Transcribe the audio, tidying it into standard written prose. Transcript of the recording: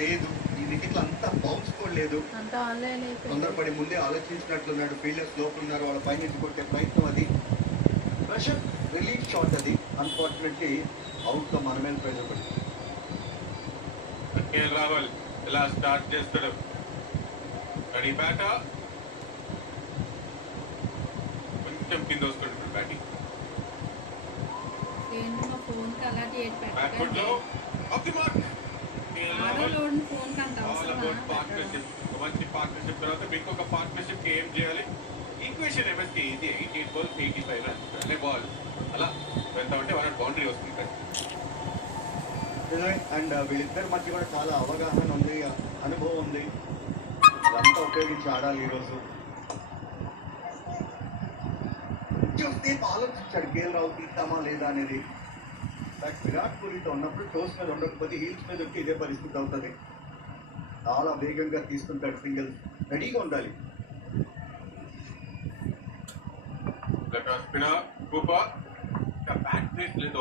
లేదు. ఈ వికెట్లు అంతా బౌన్స్ కూడా లేదు. అంతా ఆన్‌లైన్ తొందరపడి ముందే ఆలోచించినట్లున్నాడు. ఫీల్డర్స్ లోపల ఉన్నారు. వాళ్ళ పైనుంచి కొట్టే ప్రయత్నం అది. ప్రెషర్ రిలీఫ్ షాట్ అది. అన్‌ఫార్చునేట్‌లీ అవుట్‌లో మన మీద ప్రెషర్ పడింది. కేఎల్ రాహుల్ ఇలా స్టార్ట్ చేస్తాడు. రెడీ బ్యాటర్ కొంచెం కింద వస్తాడు ఇప్పుడు బ్యాటింగ్. ఏంటి మా ఫోన్‌కి అలాంటి ఏది బ్యాక్ ఫుట్ లో పెట్టకండి. Off the mark. KL Rahul ఆడోళ్ళోడిని ఫోన్‌కి అంత ఆల్ అవసరమా అబౌట్ పెట్టడం? పార్ట్నర్షిప్. మంచి పార్ట్నర్షిప్ తర్వాత ఇంకొక పార్ట్నర్షిప్ ఏం చేయాలి? ఈక్వేషన్ ఎంఎస్కి ఇది 88 బాల్స్ 85 రన్స్ అనే బాల్ అలా వెళ్తా ఉంటే వాళ్ళ బౌండరీ వస్తుంది కదా. అండ్ వీళ్ళిద్దరి మధ్య కూడా చాలా అవగాహన ఉంది, అనుభవం ఉంది. ఇదంతా ఉపయోగించి ఆడాలి ఈరోజు. చూస్తే ఆలోచించాడు కేఎల్ రాహుల్ తీస్తామా లేదా అనేది. విరాట్ కోహ్లీతో ఉన్నప్పుడు టోస్ మీద ఉండకపోతే హీల్స్ మీద ఉంటే ఇదే పరిస్థితి అవుతుంది. చాలా వేగంగా తీసుకుంటాడు సింగిల్స్. రెడీగా ఉండాలి. స్పిన్నర్ కూపర్ బ్యాట్ ఫేస్ లేదు.